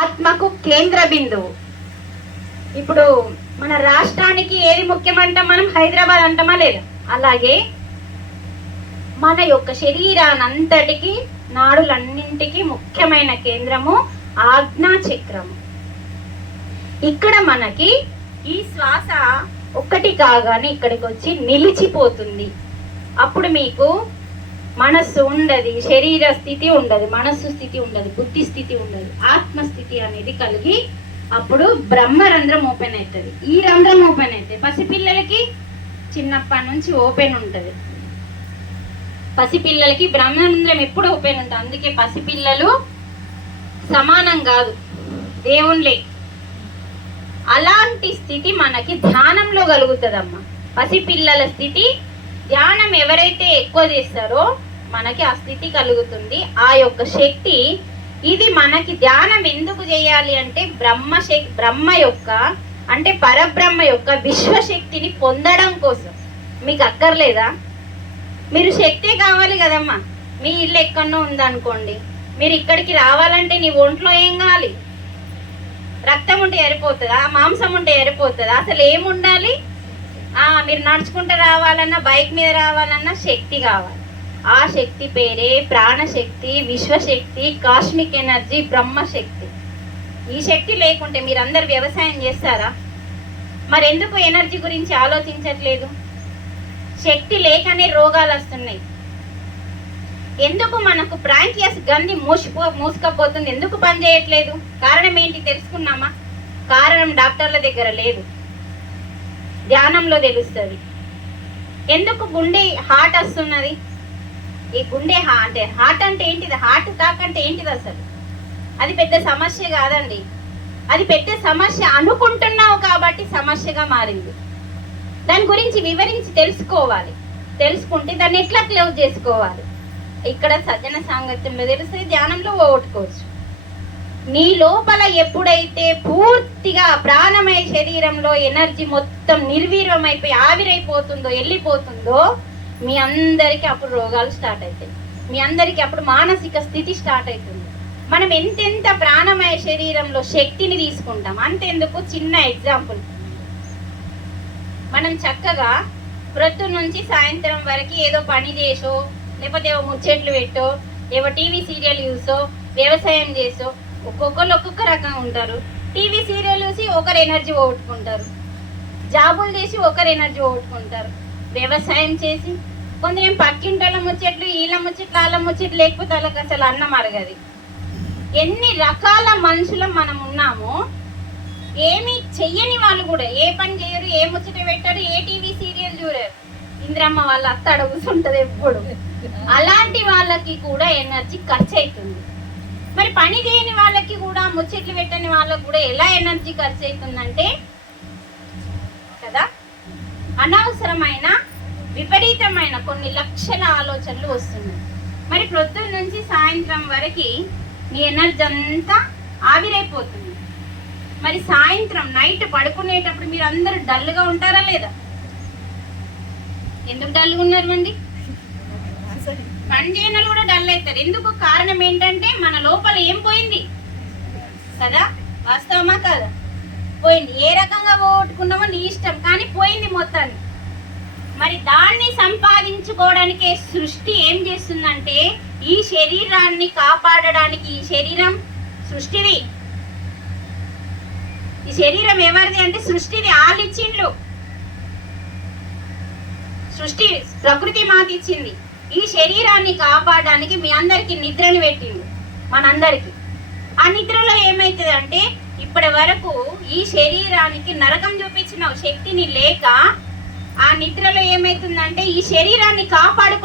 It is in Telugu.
ఆత్మకు కేంద్ర బిందువు. ఇప్పుడు మన రాష్ట్రానికి ఏది ముఖ్యమంటాం? మనం హైదరాబాద్ అంటామా లేదా? అలాగే మన యొక్క శరీరానంతటికి నాడులన్నింటికి ముఖ్యమైన కేంద్రము ఆజ్ఞా చక్రము. ఇక్కడ మనకి ఈ శ్వాస ఒక్కటి కాగానే ఇక్కడికి వచ్చి నిలిచిపోతుంది. అప్పుడు మీకు మనస్సు ఉండదు, శరీర స్థితి ఉండదు, మనస్సు స్థితి ఉండదు, బుద్ధి స్థితి ఉండదు, ఆత్మస్థితి అనేది కలిగి అప్పుడు బ్రహ్మరంధ్రం ఓపెన్ అవుతుంది. ఈ రంధ్రం ఓపెన్ అవుతుంది. పసిపిల్లలకి చిన్నప్పటి నుంచి ఓపెన్ ఉంటుంది. పసిపిల్లలకి బ్రహ్మరంధ్రం ఎప్పుడు ఓపెన్ ఉంటుంది. అందుకే పసిపిల్లలు సమానం కాదు, దేవుళ్ళే. అలాంటి స్థితి మనకి ధ్యానంలో కలుగుతుందమ్మా. పసిపిల్లల స్థితి ధ్యానం ఎవరైతే ఎక్కువ చేస్తారో మనకి ఆ స్థితి కలుగుతుంది. ఆ యొక్క శక్తి ఇది మనకి ధ్యానం ఎందుకు చేయాలి అంటే బ్రహ్మ యొక్క అంటే పరబ్రహ్మ యొక్క విశ్వశక్తిని పొందడం కోసం. మీకు అక్కర్లేదా? మీరు శక్తే కావాలి కదమ్మా. మీ ఇల్లు ఎక్కడో ఉందనుకోండి, మీరు ఇక్కడికి రావాలంటే నీ ఒంట్లో ఏం కావాలి? రక్తం ఉంటే ఏరిపోతుందా? మాంసం ఉంటే ఏరిపోతుందా? అసలు ఏముండాలి? మీరు నడుచుకుంటూ రావాలన్నా, బైక్ మీద రావాలన్నా శక్తి కావాలి. ఆ శక్తి పేరే ప్రాణశక్తి, విశ్వశక్తి, కాస్మిక్ ఎనర్జీ, బ్రహ్మశక్తి. ఈ శక్తి లేకుంటే మీరందరు వ్యవసాయం చేస్తారా? మరి ఎందుకు ఎనర్జీ గురించి ఆలోచించట్లేదు? శక్తి లేకనే రోగాలు వస్తున్నాయి. ఎందుకు మనకు బ్రాంకియస్ గంది మూసుకపోతుంది? ఎందుకు పని చేయట్లేదు? కారణం ఏంటి తెలుసుకున్నామా? కారణం డాక్టర్ల దగ్గర లేదు, ధ్యానంలో తెలుస్తుంది. ఎందుకు గుండె హార్ట్ వస్తున్నది? ఈ గుండె హార్ట్ అంటే ఏంటిది? హార్ట్ అటాక్ అంటే ఏంటిది? అసలు అది పెద్ద సమస్య కాదండి. అది పెద్ద సమస్య అనుకుంటున్నావు కాబట్టి సమస్యగా మారింది. దాని గురించి వివరించి తెలుసుకోవాలి. తెలుసుకుంటే దాన్ని ఎట్లా క్లోజ్ చేసుకోవాలి ఇక్కడ సజ్జన సాంగత్యంలో తెలుస్తుంది, ధ్యానంలో పోగొట్టుకోవచ్చు. నీ లోపల ఎప్పుడైతే పూర్తిగా ప్రాణమయ శరీరంలో ఎనర్జీ మొత్తం నిర్వీర్యమైపోయి ఆవిరైపోతుందో, వెళ్ళిపోతుందో, మీ అందరికీ అప్పుడు రోగాలు స్టార్ట్ అవుతాయి. మీ అందరికీ అప్పుడు మానసిక స్థితి స్టార్ట్ అవుతుంది. మనం ఎంతెంత ప్రాణమయ శరీరంలో శక్తిని తీసుకుంటాం అంతెందుకు. చిన్న ఎగ్జాంపుల్, మనం చక్కగా ప్రొద్దు నుంచి సాయంత్రం వరకు ఏదో పని చేసో, లేకపోతే ఏవో ముచ్చట్లు పెట్టో, ఏవో టీవీ సీరియల్ చూసో, వ్యవసాయం చేసో, ఒక్కొక్కరు ఒక్కొక్క రకంగా ఉంటారు. టీవీ సీరియల్ చూసి ఒకరు ఎనర్జీ పోగొట్టుకుంటారు, జాబులు చేసి ఒకరు ఎనర్జీ పోగొట్టుకుంటారు, వ్యవసాయం చేసి కొందరు పక్కింటల ముచ్చట్లు, వీళ్ళ ముచ్చట్లు, వాళ్ళ ముచ్చట్లు, లేకపోతే వాళ్ళకి అసలు అన్నం అరగది. ఎన్ని రకాల మనుషులు మనం ఉన్నామో, ఏమి చెయ్యని వాళ్ళు కూడా ఏ పని చేయరు, ఏ ముచ్చట పెట్టారు, ఏ టీవీ సీరియల్ చూడరు. ఇంద్రమ్మ వాళ్ళ అత్త అడుగుతుంటది ఎప్పుడు. అలాంటి వాళ్ళకి కూడా ఎనర్జీ ఖర్చు అవుతుంది. మరి పని చేయని వాళ్ళకి కూడా, ముచ్చట్లు పెట్టని వాళ్ళకి కూడా ఎలా ఎనర్జీ ఖర్చు అవుతుందంటే కదా, అనవసరమైన విపరీతమైన కొన్ని లక్షల ఆలోచనలు వస్తున్నాయి. మరి ప్రొద్దున నుంచి సాయంత్రం వరకు మీ ఎనర్జీ అంతా ఆవిరైపోతుంది. మరి సాయంత్రం నైట్ పడుకునేటప్పుడు మీరు అందరూ డల్గా ఉంటారా లేదా? ఎందుకు డల్గా ఉన్నారు అండి? పని చేయని కూడా డల్ అవుతారు. ఎందుకు? కారణం ఏంటంటే మన లోపల ఏం పోయింది కదా. వాస్తవమా కదా? పోయింది. ఏ రకంగా పోగొట్టుకున్నామో నీ ఇష్టం, కానీ పోయింది మొత్తాన్ని. మరి దాన్ని సంపాదించుకోవడానికి సృష్టి ఏం చేస్తుందంటే, ఈ శరీరాన్ని కాపాడడానికి, ఈ శరీరం సృష్టిది. ఈ శరీరం ఎవరిది అంటే సృష్టిది. ఆళ్ళిచ్చిండ్లు. సృష్టి ప్రకృతి మాత ఇచ్చింది. ఈ శరీరాన్ని కాపాడడానికి మీ అందరికి నిద్రను పెట్టిండు, మనందరికి. ఆ నిద్రలో ఏమైతుంది అంటే, ఇప్పటి వరకు ఈ శరీరానికి నరకం చూపించిన శక్తిని లేక, ఆ నిద్రలో ఏమైతుందంటే ఈ శరీరాన్ని కాపాడు